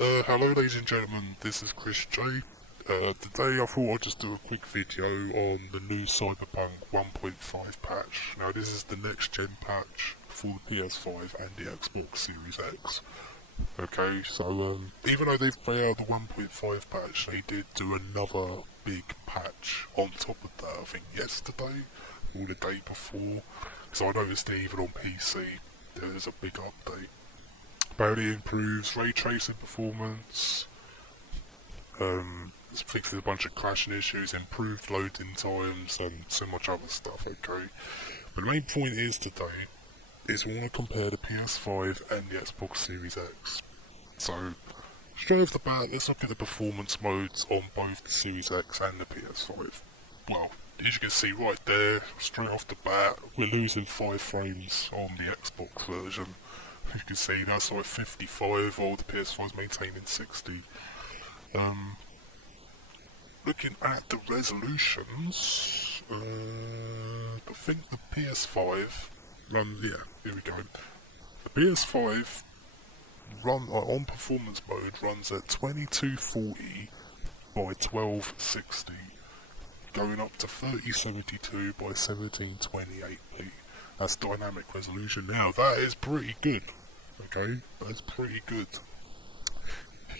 Hello ladies and gentlemen, this is Chris J. Today I thought I'd just do a quick video on the new Cyberpunk 1.5 patch. Now this is the next gen patch for the PS5 and the Xbox Series X. Okay, so even though they've put out the 1.5 patch, they did do another big patch on top of that, I think yesterday or the day before. So I noticed that even on PC there's a big update. Apparently improves ray tracing performance, fixes a bunch of crashing issues, improved loading times, and so much other stuff, okay? But the main point is today, is we want to compare the PS5 and the Xbox Series X. So, straight off the bat, let's look at the performance modes on both the Series X and the PS5. Well, as you can see right there, straight off the bat, we're losing 5 frames on the Xbox version. You can see that's like 55, while the PS5 is maintaining 60. Looking at the resolutions, I think the PS5 runs, yeah, here we go. The PS5 on performance mode runs at 2240 by 1260, going up to 3072 by 1728p. That's dynamic resolution. Now that is pretty good. Okay, that's pretty good.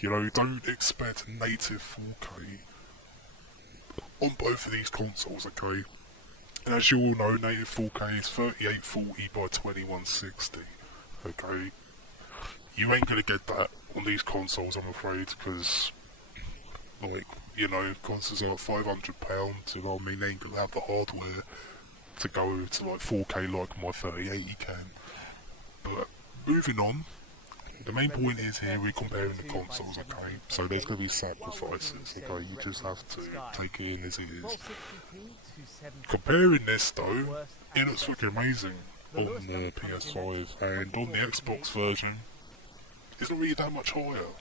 You know, don't expect native 4K on both of these consoles, okay? And as you all know, native 4K is 3840 by 2160, okay? You ain't gonna get that on these consoles, I'm afraid, because, like, you know, consoles are like £500, you know what I mean? They ain't gonna have the hardware to go to like 4K like my 3080 can. But moving on, the main point is here we're comparing the consoles, okay? So there's going to be sacrifices, okay? You just have to take it in as it is. Comparing this though, it looks fucking amazing on the PS5, and on the Xbox version, it's not really that much higher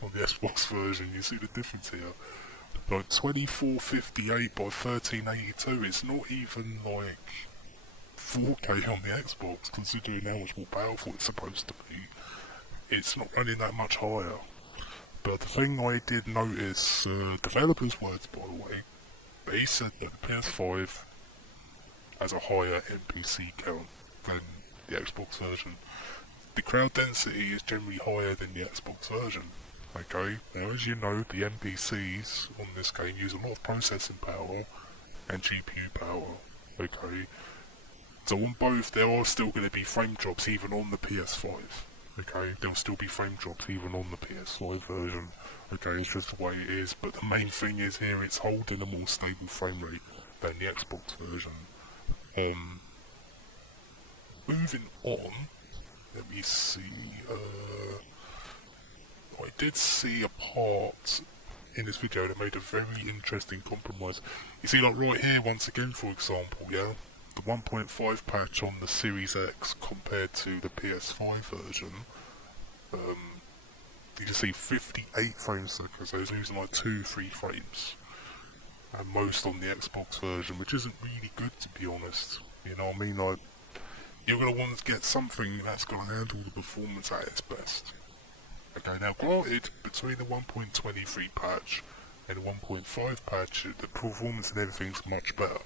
on the Xbox version. You see the difference here? Like 2458 by 1382, it's not even like 4K on the Xbox, considering how much more powerful it's supposed to be. It's not running that much higher. But the thing I did notice, developers' words by the way, they said that the PS5 has a higher NPC count than the Xbox version. The crowd density is generally higher than the Xbox version. Okay, now as you know, the NPCs on this game use a lot of processing power and GPU power, okay? So on both, there are still going to be frame drops even on the PS5, okay? There'll still be frame drops even on the PS5 version, okay? It's just the way it is, but the main thing is here, it's holding a more stable frame rate than the Xbox version. Moving on, let me see, I did see a part in this video that made a very interesting compromise. You see, like right here, once again, for example, yeah, the 1.5 patch on the Series X compared to the PS5 version, you can see 58 frames per second, so it's losing like 2-3 frames, and most on the Xbox version, which isn't really good to be honest. You know what I mean? Like, you're gonna want to get something that's gonna handle the performance at its best. Okay, now granted, between the 1.23 patch and the 1.5 patch, the performance and everything's much better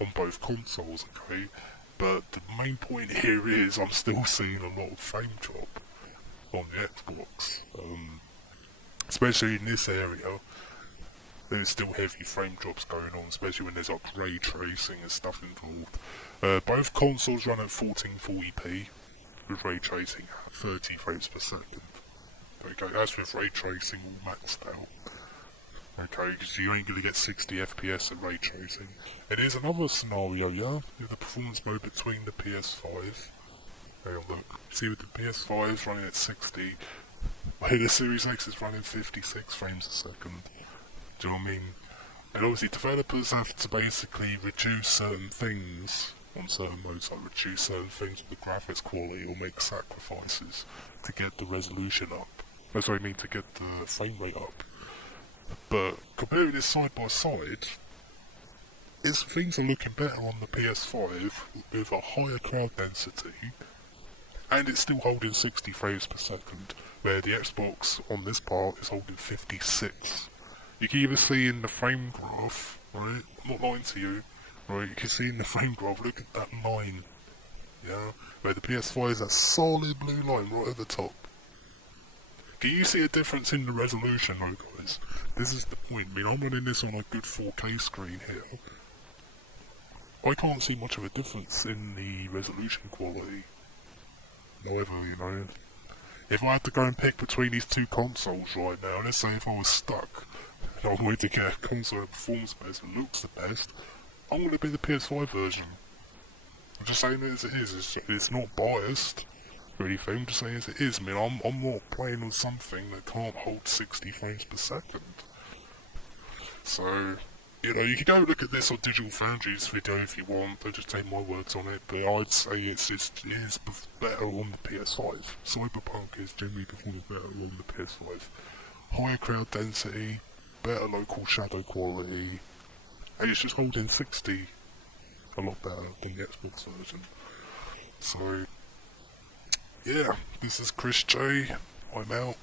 on both consoles, okay? But the main point here is I'm still seeing a lot of frame drop on the Xbox. Especially in this area, there's still heavy frame drops going on, especially when there's like ray tracing and stuff involved. Both consoles run at 1440p, with ray tracing at 30 frames per second. Okay, that's with ray tracing all maxed out. Okay, because you ain't going to get 60 FPS at ray tracing. And here's another scenario, yeah? With the performance mode between the PS5. Hey, look. See, with the PS5 is running at 60, while the Series X is running 56 frames a second. Do you know what I mean? And obviously developers have to basically reduce certain things on certain modes, like reduce certain things with the graphics quality or make sacrifices to get the resolution up. To get the frame rate up. But comparing this side by side, things are looking better on the PS5 with a higher crowd density, and it's still holding 60 frames per second. where the Xbox on this part is holding 56. You can either see in the frame graph, right? I'm not lying to you, right? You can see in the frame graph, look at that line, yeah? Where the PS5 is that solid blue line right at the top. Can you see a difference in the resolution though, guys? This is the point. I mean, I'm running this on a good 4K screen here. I can't see much of a difference in the resolution quality. However, you know, if I had to go and pick between these two consoles right now, let's say if I was stuck and I wanted to get a console that performs best and looks the best, I'm going to be the PS5 version. I'm just saying it as it is. It's not biased or anything. I'm just saying as it is. I mean, I'm not playing on something that can't hold 60 frames per second. So, you know, you can go look at this on Digital Foundry's video if you want. Don't just take my words on it. But I'd say it is better on the PS5. Cyberpunk is generally performing better on the PS5. Higher crowd density, better local shadow quality, and it's just holding 60 a lot better than the Xbox version. So, yeah, this is Chris J. I'm out.